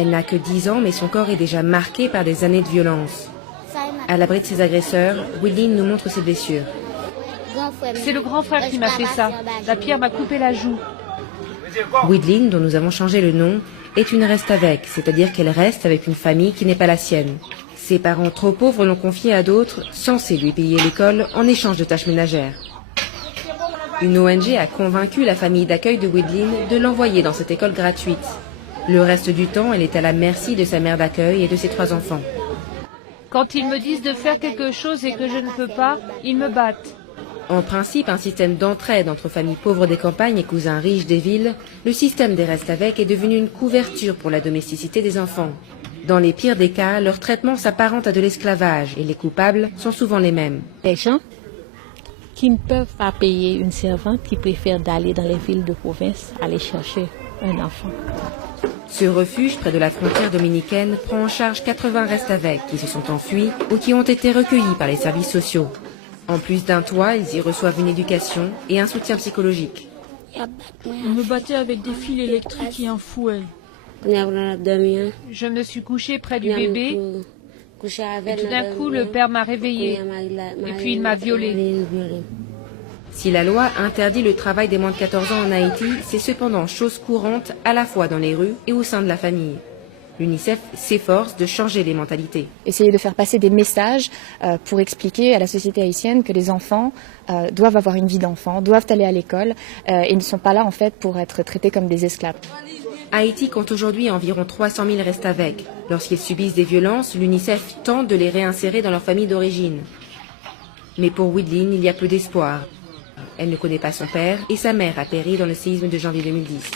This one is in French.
Elle n'a que 10 ans, mais son corps est déjà marqué par des années de violence. À l'abri de ses agresseurs, Widlin nous montre ses blessures. C'est le grand frère qui m'a fait ça. La pierre m'a coupé la joue. Widlin, dont nous avons changé le nom, est une reste-avec, c'est-à-dire qu'elle reste avec une famille qui n'est pas la sienne. Ses parents trop pauvres l'ont confiée à d'autres, censés lui payer l'école en échange de tâches ménagères. Une ONG a convaincu la famille d'accueil de Widlin de l'envoyer dans cette école gratuite. Le reste du temps, elle est à la merci de sa mère d'accueil et de ses 3 enfants. Quand ils me disent de faire quelque chose et que je ne peux pas, ils me battent. En principe, un système d'entraide entre familles pauvres des campagnes et cousins riches des villes, le système des reste-avec est devenu une couverture pour la domesticité des enfants. Dans les pires des cas, leur traitement s'apparente à de l'esclavage et les coupables sont souvent les mêmes. Des gens qui ne peuvent pas payer une servante, qui préfèrent d'aller dans les villes de province aller chercher un enfant. Ce refuge, près de la frontière dominicaine, prend en charge 80 reste-avec qui se sont enfuis ou qui ont été recueillis par les services sociaux. En plus d'un toit, ils y reçoivent une éducation et un soutien psychologique. Ils me battaient avec des fils électriques et un fouet. Je me suis couchée près du bébé et tout d'un coup, le père m'a réveillée et puis il m'a violée. Si la loi interdit le travail des moins de 14 ans en Haïti, c'est cependant chose courante à la fois dans les rues et au sein de la famille. L'UNICEF s'efforce de changer les mentalités. Essayer de faire passer des messages pour expliquer à la société haïtienne que les enfants doivent avoir une vie d'enfant, doivent aller à l'école et ne sont pas là en fait pour être traités comme des esclaves. Haïti compte aujourd'hui environ 300 000 reste-avec. Lorsqu'ils subissent des violences, l'UNICEF tente de les réinsérer dans leur famille d'origine. Mais pour Widlin, il y a peu d'espoir. Elle ne connaît pas son père et sa mère a péri dans le séisme de janvier 2010.